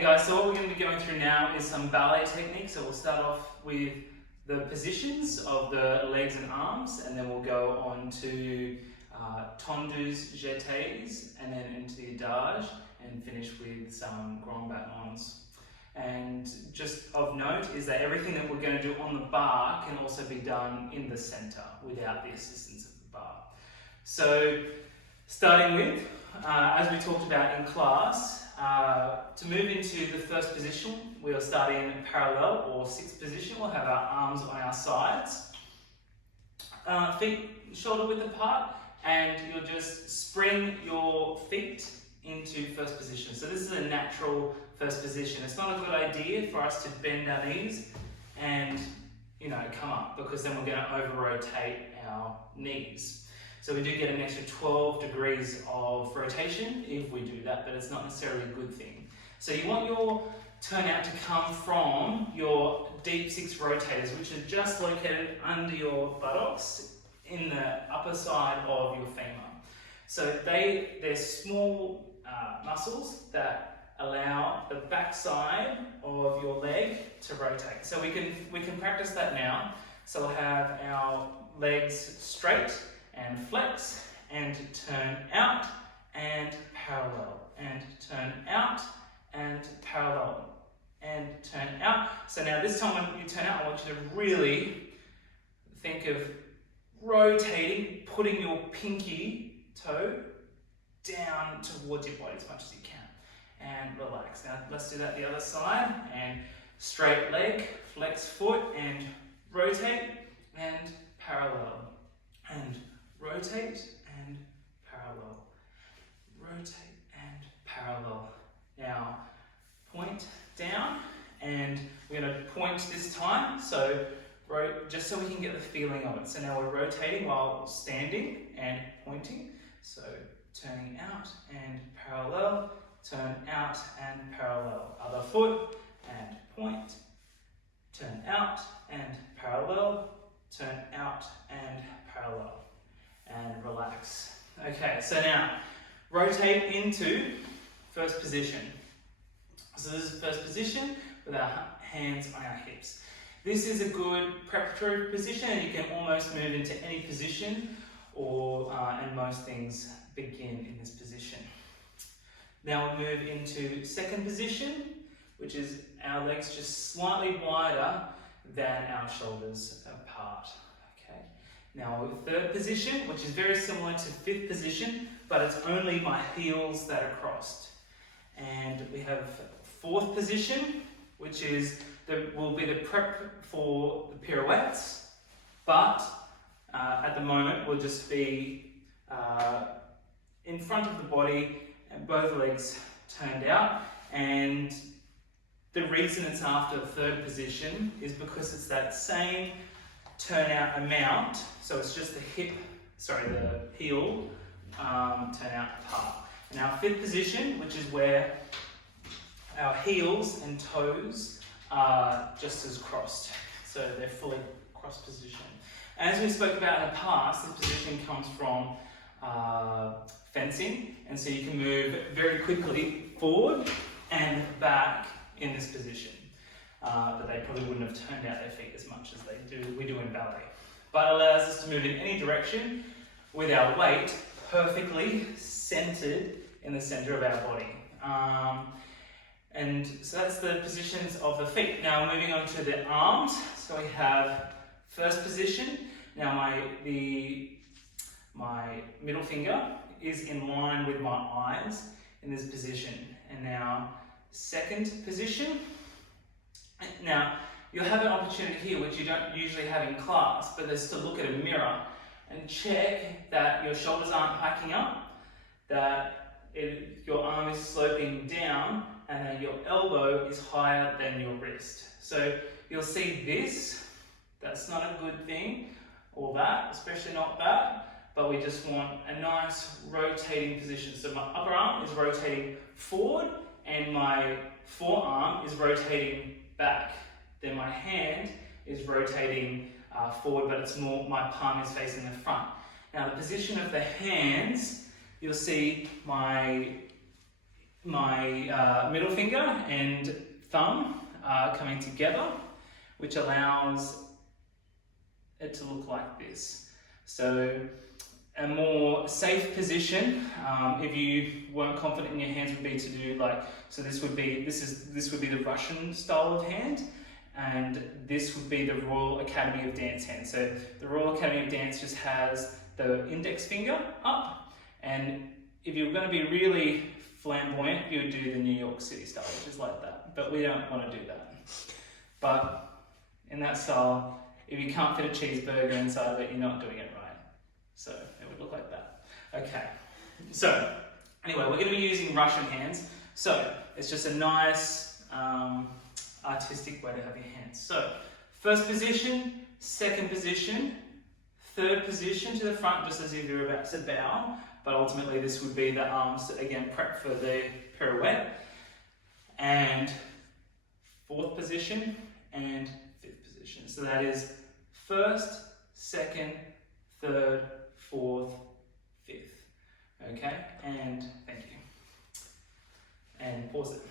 Okay guys, so what we're going to be going through now is some ballet techniques. So we'll start off with the positions of the legs and arms, and then we'll go on to tendus, jetés, and then into the adage, and finish with some grand battements. And just of note is that everything that we're going to do on the bar can also be done in the center without the assistance of the bar. So starting with, as we talked about in class, to move into the first position, we'll start in parallel or sixth position. We'll have our arms on our sides, feet shoulder width apart, and you'll just spring your feet into first position. So this is a natural first position. It's not a good idea for us to bend our knees and come up, because then we're going to over rotate our knees. So we do get an extra 12 degrees of rotation if we do that, but it's not necessarily a good thing. So you want your turnout to come from your deep six rotators, which are just located under your buttocks in the upper side of your femur. So they're small muscles that allow the back side of your leg to rotate. So we can practice that now. So we'll have our legs straight and flex and turn out and parallel and turn out and parallel and turn out. So now this time when you turn out, I want you to really think of rotating, putting your pinky toe down towards your body as much as you can, and relax. Now let's do that the other side, and straight leg, flex foot and rotate and parallel and rotate and parallel, rotate and parallel. Now point down, and we're going to point this time, so just so we can get the feeling of it. So now we're rotating while standing and pointing. So turning out and parallel, turn out and parallel. Other foot and point, turn out and parallel, turn out and parallel. And relax. Okay, so now rotate into first position. So this is first position with our hands on our hips. This is a good preparatory position, and you can almost move into any position, and most things begin in this position. Now we move into second position, which is our legs just slightly wider than our shoulders apart. Now third position, which is very similar to fifth position, but it's only my heels that are crossed. And we have fourth position, which will be the prep for the pirouettes, but at the moment we'll just be in front of the body and both legs turned out. And the reason it's after the third position is because it's that same turnout amount, so it's just the heel turnout part. And our fifth position, which is where our heels and toes are just as crossed, so they're fully cross position. As we spoke about in the past, this position comes from fencing, and so you can move very quickly forward and back in this position. But they probably wouldn't have turned out their feet as much as we do in ballet. But allows us to move in any direction with our weight perfectly centered in the center of our body. And so that's the positions of the feet. Now moving on to the arms. So we have first position. Now my middle finger is in line with my eyes in this position. And now second position. Now, you'll have an opportunity here, which you don't usually have in class, but is to look at a mirror and check that your shoulders aren't hiking up, that your arm is sloping down, and that your elbow is higher than your wrist. So you'll see this, that's not a good thing, or that, especially not that, but we just want a nice rotating position. So my upper arm is rotating forward, and my forearm is rotating back. Then my hand is rotating forward, but it's more, my palm is facing the front. Now the position of the hands, you'll see my my middle finger and thumb are coming together, which allows it to look like this. So a more safe position, if you weren't confident in your hands, would be to do like, so this would be the Russian style of hand, and this would be the Royal Academy of Dance hand. So the Royal Academy of Dance just has the index finger up, and if you're going to be really flamboyant, you would do the New York City style, which is like that. But we don't want to do that. But in that style, if you can't fit a cheeseburger inside of it, you're not doing it right. So it would look like that. Okay. So anyway, we're going to be using Russian hands. So it's just a nice artistic way to have your hands. So first position, second position, third position to the front, just as if you're about to bow. But ultimately this would be the arms, again, prep for the pirouette. And fourth position and fifth position. So that is first, second, third, fourth, fifth. Okay, and thank you. And pause it.